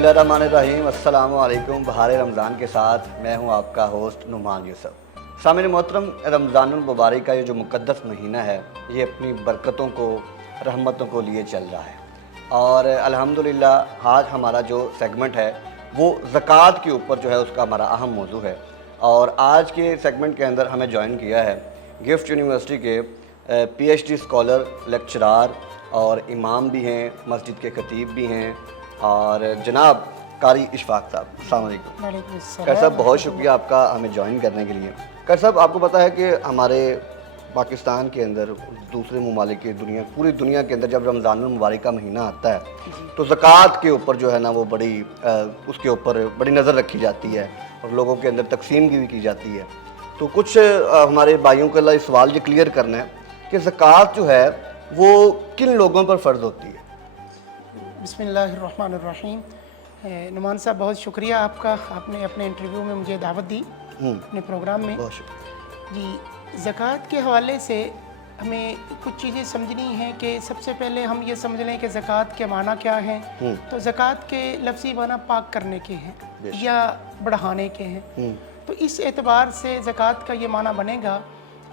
बिस्मिल्लाहिर्रहमानिर्रहीम। अस्सलामु अलैकुम। बहार रमज़ान के साथ मैं हूं आपका होस्ट नुमान यूसुफ। सामईन मोहतरम, रमज़ानुल मुबारक का ये जो मुक़द्दस महीना है ये अपनी बरकतों को, रहमतों को लिए चल रहा है और अल्हम्दुलिल्लाह आज हमारा जो सेगमेंट है वो ज़कात के ऊपर जो है उसका हमारा अहम मौजू है। और आज के सेगमेंट के अंदर हमें ज्वाइन किया है गिफ्ट यूनिवर्सिटी के PhD स्कॉलर, लेक्चरार और इमाम भी हैं, मस्जिद के खतीब भी हैं और जनाब कारी इशफाक साहब। अस्सलाम वालेकुम। खैर साहब, बहुत शुक्रिया आपका हमें ज्वाइन करने के लिए। खैर साहब, आपको पता है कि हमारे पाकिस्तान के अंदर, दूसरे ममालिक की दुनिया, पूरी दुनिया के अंदर जब रमज़ानुल मुबारक का महीना आता है तो ज़कात के ऊपर जो है ना वो बड़ी उसके ऊपर बड़ी नज़र रखी जाती है और लोगों के अंदर तकसीम भी की जाती है। तो कुछ हमारे भाइयों के लिए सवाल ये क्लियर करना है कि ज़कात जो है वो किन लोगों पर फ़र्ज़ होती है। बिस्मिल्लाहिर्रहमानिर्रहीम। नुमान साहब, बहुत शुक्रिया आपका, आपने अपने इंटरव्यू में मुझे दावत दी अपने प्रोग्राम में। बहुत शुक्रिया जी, ज़कात के हवाले से हमें कुछ चीज़ें समझनी हैं कि सबसे पहले हम ये समझ लें कि ज़कात के माना क्या हैं। तो ज़कात के लफ्ज़ी माना पाक करने के हैं या बढ़ाने के हैं। तो इस एतबार से ज़कात का ये माना बनेगा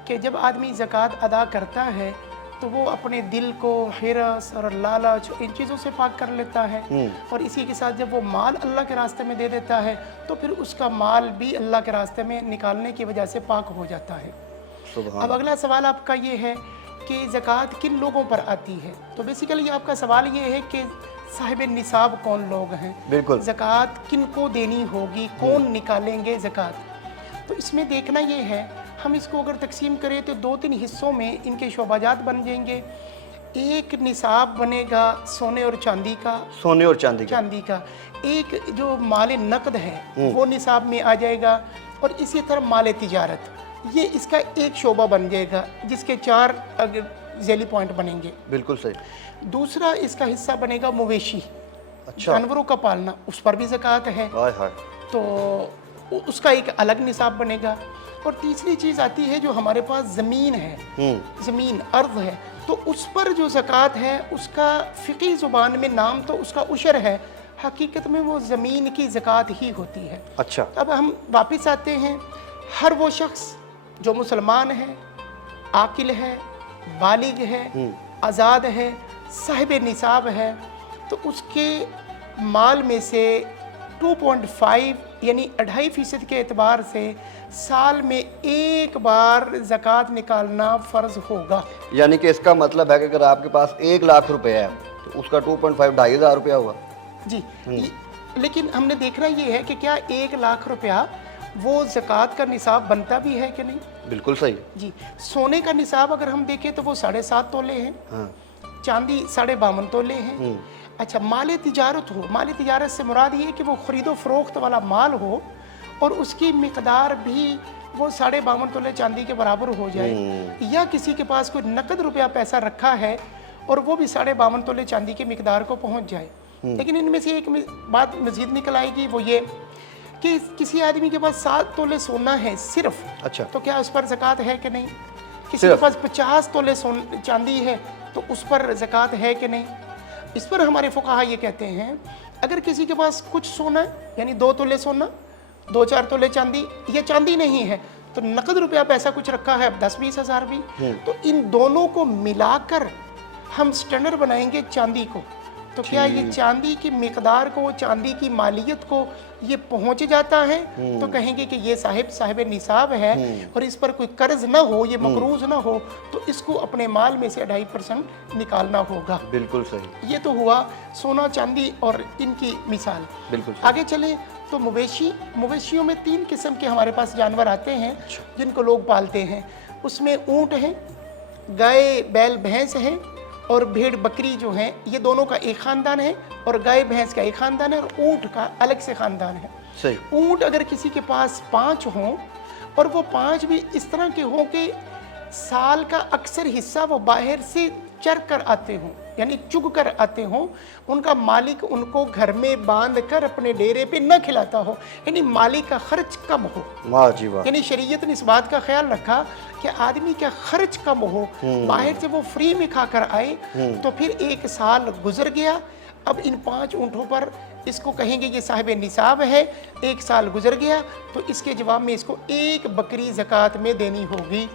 कि जब आदमी ज़कात अदा करता है तो वो अपने दिल को हिरस और लालच इन चीज़ों से पाक कर लेता है और इसी के साथ जब वो माल अल्लाह के रास्ते में दे देता है तो फिर उसका माल भी अल्लाह के रास्ते में निकालने की वजह से पाक हो जाता है। अब अगला सवाल आपका ये है कि ज़कात किन लोगों पर आती है। तो बेसिकली आपका सवाल ये है कि साहिब निसाब कौन लोग हैं, बिल्कुल, ज़कात किन को देनी होगी, कौन निकालेंगे ज़कात। तो इसमें देखना ये है, हम इसको अगर तकसीम करें तो 2-3 हिस्सों में इनके शोबाजात बन जाएंगे। एक निसाब बनेगा सोने और चांदी का, सोने और चांदी का। एक जो माल नकद है वो निसाब में आ जाएगा और इसी तरह माल तिजारत, ये इसका एक शोबा बन जाएगा जिसके 4 ज़ैली पॉइंट बनेंगे। बिल्कुल सही। दूसरा इसका हिस्सा बनेगा मवेशी, अच्छा, जानवरों का पालना, उस पर भी ज़कात है तो उसका एक अलग निसाब बनेगा। और तीसरी चीज़ आती है जो हमारे पास ज़मीन है, ज़मीन अर्ज़ है, तो उस पर जो ज़कात है उसका फ़िक़ी ज़ुबान में नाम तो उसका उशर है, हकीकत में वो ज़मीन की ज़कात ही होती है। अच्छा, अब हम वापस आते हैं, हर वो शख्स जो मुसलमान है, आकिल है, बालिग है, आज़ाद है, साहिब निसाब है, तो उसके माल में से 2.5 यानी 2.5% के एतबार से साल में एक बार ज़कात निकालना फ़र्ज़ होगा। यानी कि इसका मतलब है कि अगर आपके पास 1 लाख रुपए है तो उसका 2.5 2,500 रुपया हुआ जी। लेकिन हमने देखना ये है कि क्या 1 लाख रुपया वो ज़कात का निसाब बनता भी है कि नहीं। बिल्कुल सही जी। सोने का निसाब अगर हम देखें तो वो 7.5 तोले हैं, चांदी 52 तोले हैं। अच्छा, माल तिजारत हो, माल तिजारत से मुराद ये कि वो ख़रीदो फ़रोख्त वाला माल हो और उसकी मिक़दार भी वो 52.5 तोले चांदी के बराबर हो जाए, या किसी के पास कोई नकद रुपया पैसा रखा है और वो भी 52.5 तोले चांदी की मिक़दार को पहुंच जाए। लेकिन इनमें से एक बात मज़ीद निकल आएगी, वो ये कि किसी आदमी के पास 7 तोले सोना है सिर्फ, अच्छा, तो क्या उस पर ज़कात है कि नहीं। किसी के पास 50 तोले चांदी है तो उस पर ज़कात है कि नहीं। इस पर हमारे फुक़हा ये कहते हैं, अगर किसी के पास कुछ सोना है यानी 2 तोले सोना, 2-4 तोले चांदी, या चांदी नहीं है तो नकद रुपया पैसा कुछ रखा है 10-20 हज़ार भी, तो इन दोनों को मिलाकर हम स्टैंडर्ड बनाएंगे चांदी को। तो क्या ये चांदी की मिक़दार को, चांदी की मालियत को ये पहुंच जाता है तो कहेंगे कि ये साहिब निसाब है और इस पर कोई कर्ज ना हो, ये मकरूज ना हो, तो इसको अपने माल में से 2.5% निकालना होगा। बिल्कुल सही। ये तो हुआ सोना चांदी और इनकी मिसाल। बिल्कुल आगे चले तो मवेशियों में 3 किस्म के हमारे पास जानवर आते हैं जिनको लोग पालते हैं। उसमें ऊँट हैं, गाय बैल भैंस हैं और भेड़ बकरी जो हैं, ये दोनों का एक ख़ानदान है और गाय भैंस का एक ख़ानदान है और ऊँट का अलग से ख़ानदान है। सही। ऊँट अगर किसी के पास 5 हों और वो 5 भी इस तरह के हों कि साल का अक्सर हिस्सा वो बाहर से चर कर आते हों यानी चुग कर आते हों, उनका मालिक उनको घर में बांध कर अपने डेरे पे न खिलाता हो, यानी मालिक का खर्च कम हो। वाह जी वाह। यानी शरीयत ने इस बात का ख्याल रखा कि आदमी का खर्च कम हो, बाहर से वो फ्री में खा कर आए, तो फिर 1 साल गुजर गया, اب ان 5 اونٹوں پر اس کو کہیں گے یہ صاحب نصاب ہے، 1 سال گزر گیا تو اس کے جواب میں اس کو 1 بکری زکوٰۃ میں دینی ہوگی۔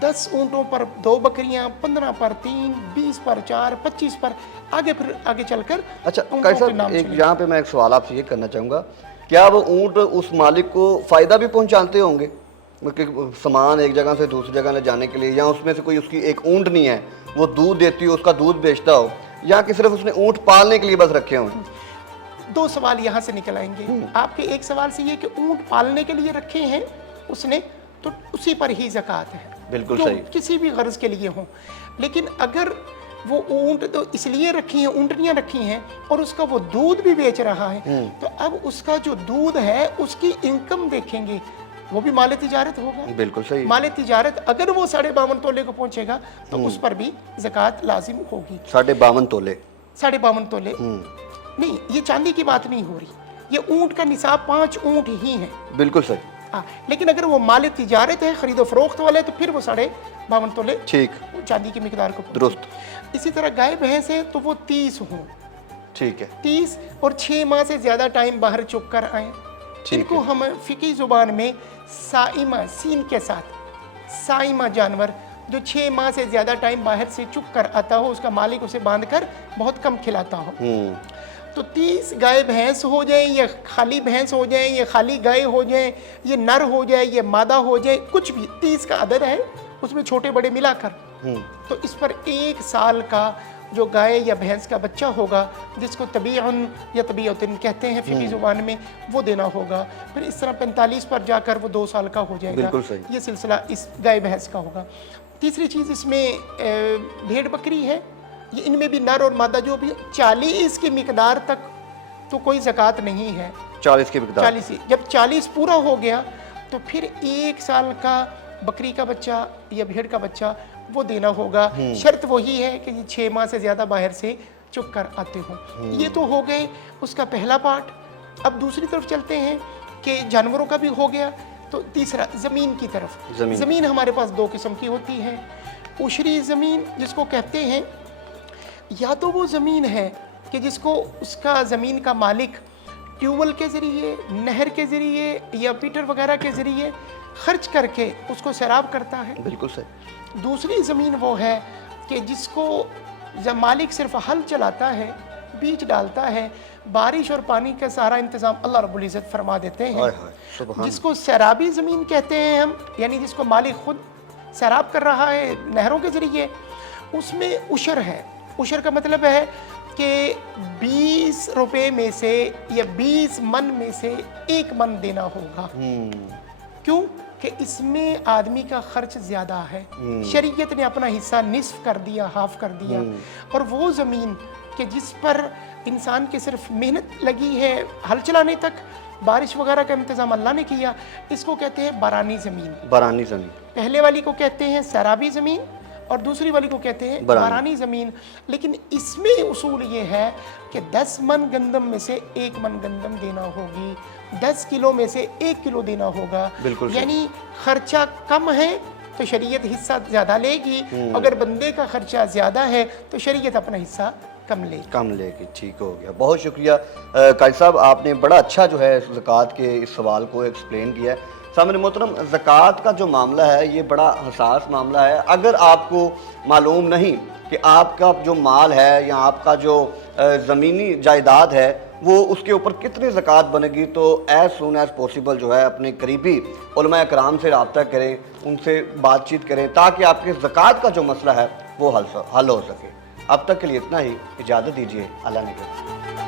10 اونٹوں پر 2 بکریاں، 15 پر 3، 20 پر 4، 25 پر آگے چل کر اچھا اونٹوں قاری کے صاحب، نام چلیں۔ یہاں پہ میں ایک سوال آپ سے یہ کرنا چاہوں گا، کیا وہ اونٹ اس مالک کو فائدہ بھی پہنچاتے ہوں گے؟ سامان ایک جگہ سے دوسری جگہ لے جانے کے لیے، یا اس میں سے کوئی اس کی ایک اونٹ نہیں ہے وہ دودھ دیتی ہو، اس کا دودھ بیچتا ہو، یا کہ صرف اس نے اونٹ پالنے کے لیے بس رکھے ہوں؟ 2 سوال یہاں سے نکل آئیں گے آپ کے۔ ایک سوال سے یہ کہ اونٹ پالنے کے لیے رکھے ہیں اس نے، تو اسی پر ہی زکوٰۃ ہے، بالکل جو صحیح، کسی بھی غرض کے لیے ہوں۔ لیکن اگر وہ اونٹ تو اس لیے رکھی ہیں، اونٹنیاں رکھی ہیں، اور اس کا وہ دودھ بھی بیچ رہا ہے، تو اب اس کا جو دودھ ہے اس کی انکم دیکھیں گے، وہ بھی مال تجارت ہوگا۔ بالکل صحیح، مال تجارت اگر وہ 52.5 تولے کو پہنچے گا تو اس پر بھی زکوٰۃ لازم ہوگی۔ 52.5 تولے 52.5 تولے نہیں، یہ چاندی کی بات نہیں ہو رہی، یہ اونٹ کا نصاب 5 اونٹ ہی ہیں۔ بالکل صحیح، لیکن اگر وہ مال تجارت ہے، خرید و فروخت والے، تو پھر وہ 52.5 تولے ٹھیک، چاندی کی مقدار کو درست، اسی طرح گائے بھینس ہے تو وہ 30 ہوں، ٹھیک ہے، 30 اور 6 ماہ سے زیادہ ٹائم باہر چک کر آئیں۔ ان کو ہم فقہی زبان میں سائمہ، سین کے ساتھ سائمہ جانور جو 6 ماہ سے زیادہ ٹائم باہر سے چک کر آتا ہو، اس کا مالک اسے باندھ کر بہت کم کھلاتا ہو، تو 30 گائے بھینس ہو جائیں، یا خالی بھینس ہو جائیں، یا خالی گائے ہو جائیں، یہ نر ہو جائے، یہ مادہ ہو جائے، کچھ بھی 30 کا عدد ہے، اس میں چھوٹے بڑے ملا کر، تو اس پر 1 سال کا جو گائے یا بھینس کا بچہ ہوگا، جس کو طبیعن یا طبیعتن کہتے ہیں فقہی زبان میں، وہ دینا ہوگا۔ پھر اس طرح 45 پر جا کر وہ 2 سال کا ہو جائے گا۔ بالکل صحیح، یہ سلسلہ اس گائے بھینس کا ہوگا۔ تیسری چیز اس میں بھیڑ بکری ہے، یہ ان میں بھی نر اور مادہ جو بھی 40 کی مقدار تک تو کوئی زکوٰۃ نہیں ہے۔ 40 کی مقدار، 40 جب 40 پورا ہو گیا تو پھر 1 سال کا بکری کا بچہ یا بھیڑ کا بچہ وہ دینا ہوگا۔ شرط وہی ہے کہ یہ 6 ماہ سے زیادہ باہر سے چک کر آتے ہوں۔ یہ تو ہو گئے اس کا پہلا پارٹ۔ اب دوسری طرف چلتے ہیں کہ جانوروں کا بھی ہو گیا، تو تیسرا زمین کی طرف۔ زمین ہمارے پاس 2 قسم کی ہوتی ہے، عشری زمین جس کو کہتے ہیں، یا تو وہ زمین ہے کہ جس کو اس کا زمین کا مالک ٹیوبل کے ذریعے، نہر کے ذریعے یا پیٹر وغیرہ کے ذریعے خرچ کر کے اس کو سیراب کرتا ہے۔ بالکل صحیح، دوسری زمین وہ ہے کہ جس کو مالک صرف ہل چلاتا ہے، بیج ڈالتا ہے، بارش اور پانی کا سارا انتظام اللہ رب العزت فرما دیتے ہیں، جس کو سیرابی زمین کہتے ہیں ہم، یعنی جس کو مالک خود سیراب کر رہا ہے نہروں کے ذریعے، اس میں عشر ہے۔ عشر کا مطلب ہے کہ 20 روپے میں سے یا 20 من میں سے 1 من دینا ہوگا۔ کیوں کہ اس میں آدمی کا خرچ زیادہ ہے، شریعت نے اپنا حصہ نصف کر دیا، ہاف کر دیا۔ اور وہ زمین کہ جس پر انسان کی صرف محنت لگی ہے ہل چلانے تک، بارش وغیرہ کا انتظام اللہ نے کیا، اس کو کہتے ہیں بارانی زمین۔ بارانی زمین، پہلے والی کو کہتے ہیں سیرابی زمین اور دوسری والی کو کہتے ہیں بارانی زمین۔ لیکن اس میں اصول یہ ہے کہ 10 من گندم میں سے 1 من گندم دینا ہوگی، 10 کلو میں سے 1 کلو دینا ہوگا۔ یعنی خرچہ کم ہے تو شریعت حصہ زیادہ لے گی، اگر بندے کا خرچہ زیادہ ہے تو شریعت اپنا حصہ کم لے گی۔ ٹھیک ہو گیا، بہت شکریہ قاری صاحب، آپ نے بڑا اچھا جو ہے زکوٰۃ کے اس سوال کو ایکسپلین کیا ہے۔ سامعین محترم، زکوٰۃ کا جو معاملہ ہے یہ بڑا حساس معاملہ ہے۔ اگر آپ کو معلوم نہیں کہ آپ کا جو مال ہے یا آپ کا جو زمینی جائیداد ہے وہ اس کے اوپر کتنی زکوٰۃ بنے گی، تو ایز سون ایز پاسبل جو ہے اپنے قریبی علماء کرام سے رابطہ کریں، ان سے بات چیت کریں، تاکہ آپ کے زکوٰۃ کا جو مسئلہ ہے وہ حل ہو سکے۔ اب تک کے لیے اتنا ہی، اجازت دیجیے، اللہ نگہبان۔